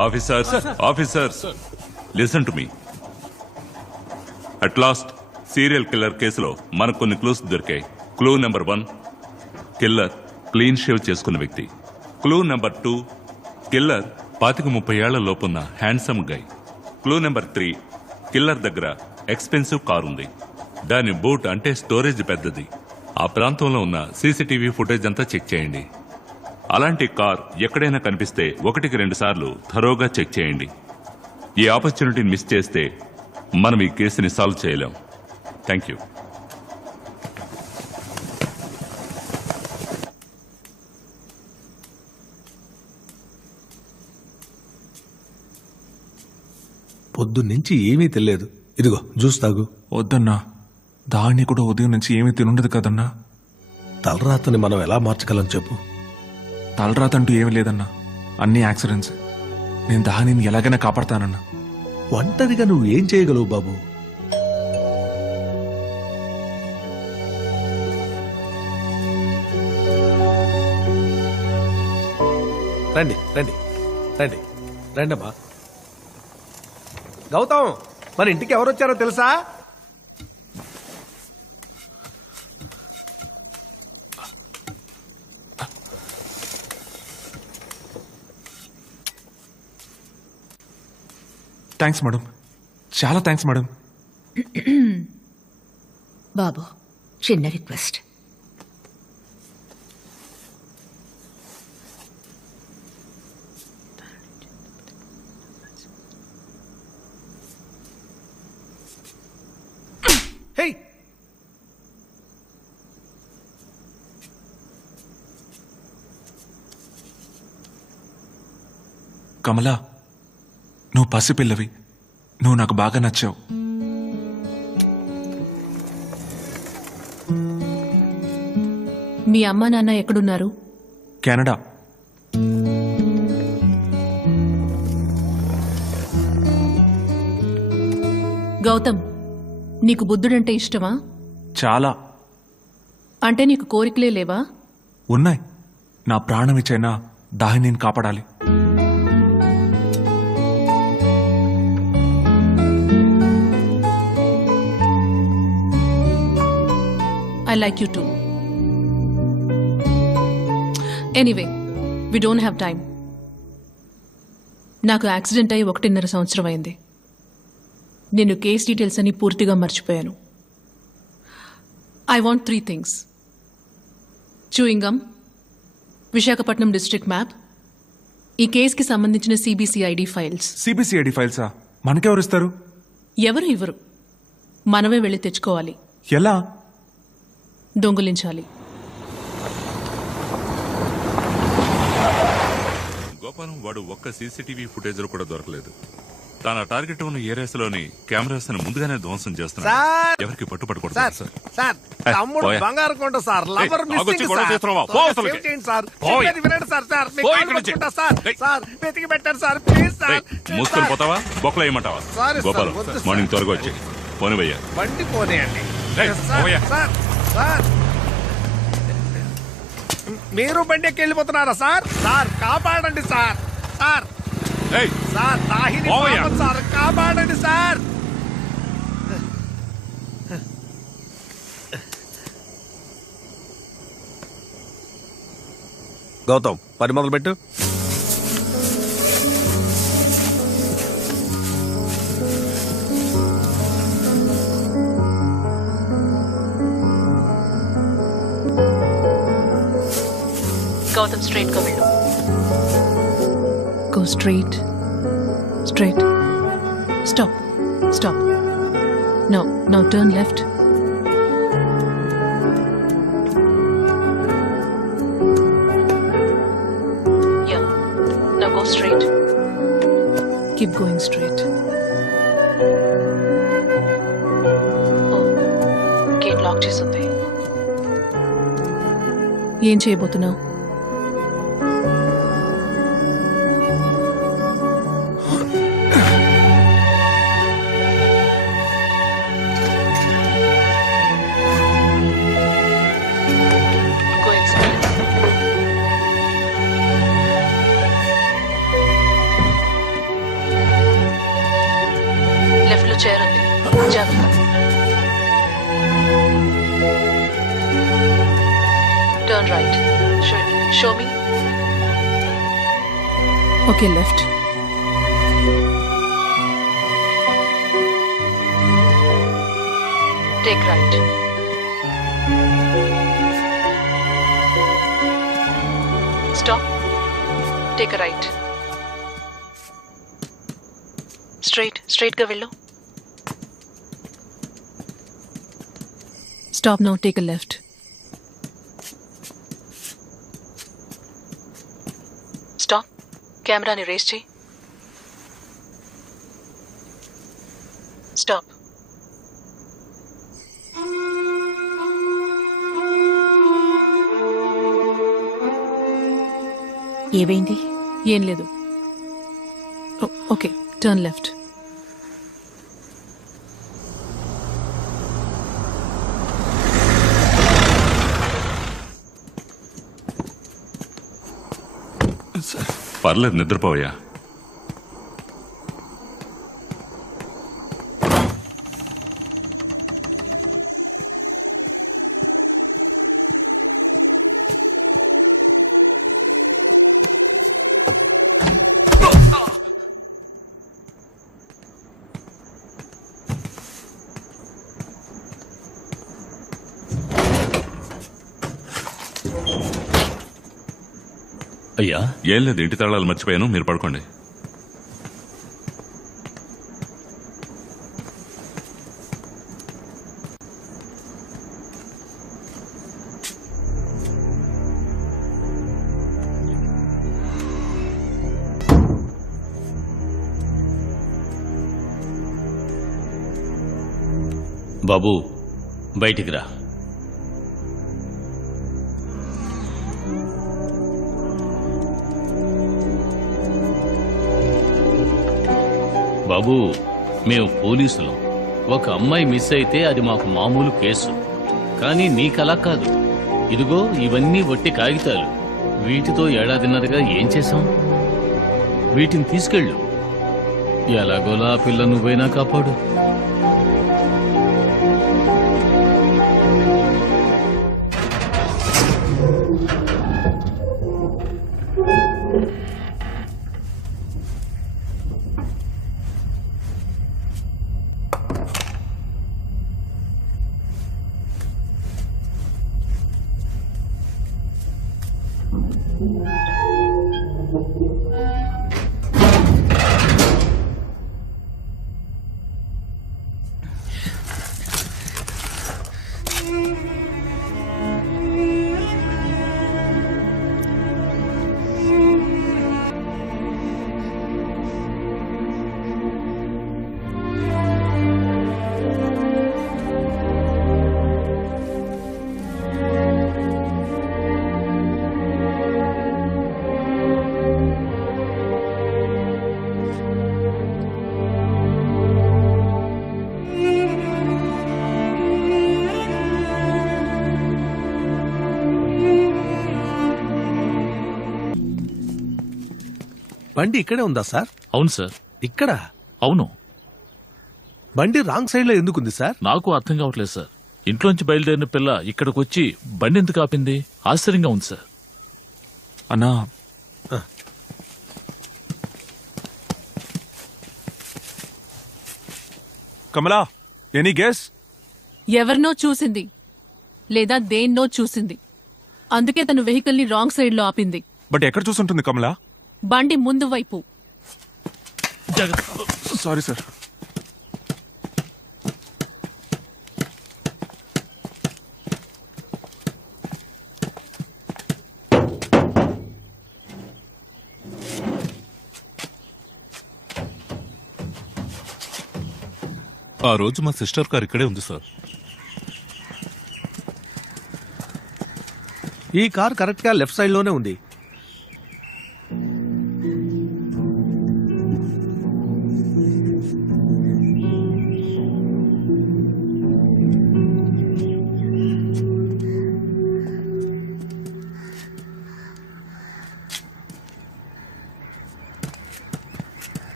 Officers listen to me. At last serial killer కేసులో మనకు కొన్ని క్లూస్ దొరికాయి. Clue number 1, killer clean shave చేసుకున్న వ్యక్తి. క్లూ నెంబర్ 2, కిల్లర్ 25-30 ఏళ్ల లోపున్న handsome guy. Clue number 3, killer దగ్గర ఎక్స్పెన్సివ్ కార్ ఉంది. దాని బూట్ అంటే స్టోరేజ్ పెద్దది. ఆ ప్రాంతంలో ఉన్న సీసీటీవీ ఫుటేజ్ అంతా చెక్ చేయండి. అలాంటి కార్ ఎక్కడైనా కనిపిస్తే 1-2 సార్లు థరోగా చెక్ చేయండి. ఈ ఆపర్చునిటీని మిస్ చేస్తే మనం ఈ కేసుని సాల్వ్ చేయలేం. Thank you. పొద్దున్నుంచి ఏమీ తెలియదు. ఇదిగో జ్యూస్ తాగు. వద్దన్నా, దాన్ని కూడా ఉదయం నుంచి ఏమీ తినుండదు కదన్నా. తలరాతని మనం ఎలా మార్చగలం చెప్పు. తలరాతంటూ ఏమీ లేదన్నా, అన్ని యాక్సిడెంట్స్. నేను దానిని ఎలాగైనా కాపాడతానన్నా. ఒంటరిగా నువ్వు ఏం చేయగలవు బాబు? రండి రండి రండి రండమ్మా. గౌతమ్, మన ఇంటికి ఎవరు వచ్చారో తెలుసా? థ్యాంక్స్ మేడం, చాలా థ్యాంక్స్ మేడం. బాబు, చిన్న రిక్వెస్ట్. హే, కమలా, నువ్వు పసిపిల్లవి. నువ్వు నాకు బాగా నచ్చావు. మీ అమ్మా నాన్న ఎక్కడున్నారు? కెనడా. గౌతమ్, నీకు బుద్ధుడంటే ఇష్టమా? చాలా. అంటే నీకు కోరికలే లేవా? ఉన్నాయి. నా ప్రాణం ఇచ్చైనా దాన్ని నేను కాపాడాలి. I like you too. Anyway, we don't have time. నాకు యాక్సిడెంట్ అయ్యి 1.5 సంవత్సరం అయింది. నేను కేస్ డీటెయిల్స్ అని పూర్తిగా మర్చిపోయాను. I want 3 things. Chewing gum, Visakhapatnam district map, ఈ కేసుకి సంబంధించిన CBCID ఫైల్స్. CBCID ఫైల్సా? మనకెవరు ఇస్తారు? ఎవరు ఇవ్వరు, మనమే వెళ్ళి తెచ్చుకోవాలి. ఎలా? దొంగిలించాలి. గోపాలం వాడు ఒక్క సీసీటీవీ ఫుటేజ్ లో కూడా దొరకలేదు. తన టార్గెట్ ఉన్న ఏరియాస్ లోని కెమెరాస్ ముందుగానే ధ్వంసం చేస్తున్నాడు. ఎవరికి పట్టుపడకూడదు సార్. తమ్ముడు బంగారు కొండ sir, lover missing sir. Save చేయండి సార్. చెప్పేది వినండి సార్. సార్ మీ కాళ్ళు పట్టుకుంటా సార్. సార్ వెతికి పెట్టండి సార్, ప్లీజ్ సార్. మూసుకొని పోతావా, బొక్కలు వేయమంటావా? గోపాలం, మార్నింగ్ త్వరగా వచ్చి పోనివయ్యా. బండి పోనీయండి సార్. సార్ మీరు బండి ఎక్కి వెళ్ళిపోతున్నారా సార్? సార్ కాపాడండి సార్. సార్ సార్ తాహిని పాపం సార్, కాపాడండి సార్. గౌతమ్, పని మొదలు పెట్టు. గౌతమ్, స్ట్రైట్ గా వెళ్ళు. Go straight. Straight. Stop. Stop. Now turn left. Yeah. Now go straight. Keep going straight. Oh, gate lock చేస్తుంది. ఏం చేయబోతున్నావు? right. Show me. Okay, left. Take right. Stop. Take a right. Straight గా వెళ్ళు. Stop now, take a left. Stop. కెమెరాని race చేయి. Stop. ఏమైంది? ఏం లేదు. Okay, turn left. పర్లేదు, నిద్రపోయా. అయ్యా, ఏం లేదు, ఇంటి తాళాలు మర్చిపోయాను, మీరు పడుకోండి. బాబు బయటికి రా. బాబు, మేము పోలీసులం. ఒక అమ్మాయి మిస్ అయితే అది మాకు మామూలు కేసు. కానీ నీకలా కాదు. ఇదిగో ఇవన్నీ వట్టి కాగితాలు. వీటితో ఏడాదిన్నరగా ఏం చేశాం? వీటిని తీసుకెళ్ళు. ఎలాగోలా ఆ పిల్ల నువ్వైనా కాపాడు. బండి ఇక్కడే ఉందా సార్? అవును సార్. ఇక్కడ? అవును. బండి రాంగ్ సైడ్ లో ఎందుకుంది సార్? నాకు అర్థం కావట్లేదు సార్. ఇంట్లోంచి బయలుదేరిన పిల్ల ఇక్కడికి వచ్చి బండి ఎందుకు ఆపింది? ఆశ్చర్యంగా ఉంది సార్. అన్నా, కమలా, ఎనీ గెస్? ఎవరినో చూసింది లేదా దేన్నో చూసింది. అందుకే తను వెహికల్ ని రాంగ్ సైడ్ లో ఆపింది. బట్ ఎక్కడ చూసుంటుంది కమలా? బండి ముందు వైపు. Sorry sir. ఆ రోజు మా సిస్టర్ కార్ ఇక్కడే ఉంది సార్. ఈ కార్ కరెక్ట్ గా లెఫ్ట్ సైడ్ లోనే ఉంది.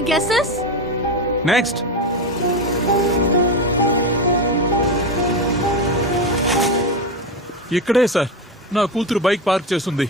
Any guesses? నెక్స్ట్. ఇక్కడే సార్ నా కూతురు బైక్ పార్క్ చేస్తుంది.